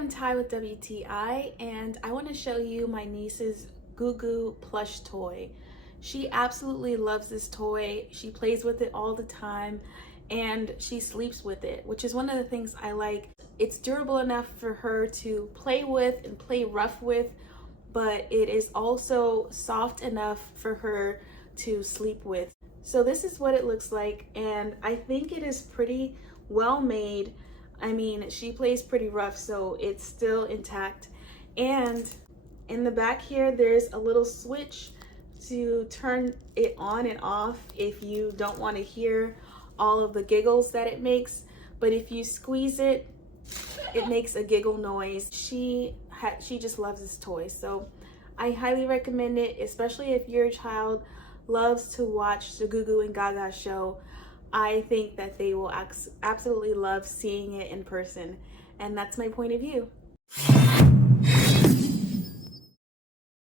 I'm Ty with WTI, and I want to show you my niece's GooGoo plush toy. She absolutely loves this toy. She plays with it all the time and she sleeps with it, which is one of the things I like. It's durable enough for her to play with and play rough with, but it is also soft enough for her to sleep with. So this is what it looks like, and I think it is pretty well made. I mean, she plays pretty rough, so it's still intact. And in the back here, there's a little switch to turn it on and off if you don't want to hear all of the giggles that it makes. But if you squeeze it, it makes a giggle noise. She just loves this toy, so I highly recommend it, especially if your child loves to watch the GooGoo and Gaga show. I think that they will absolutely love seeing it in person, and that's my point of view.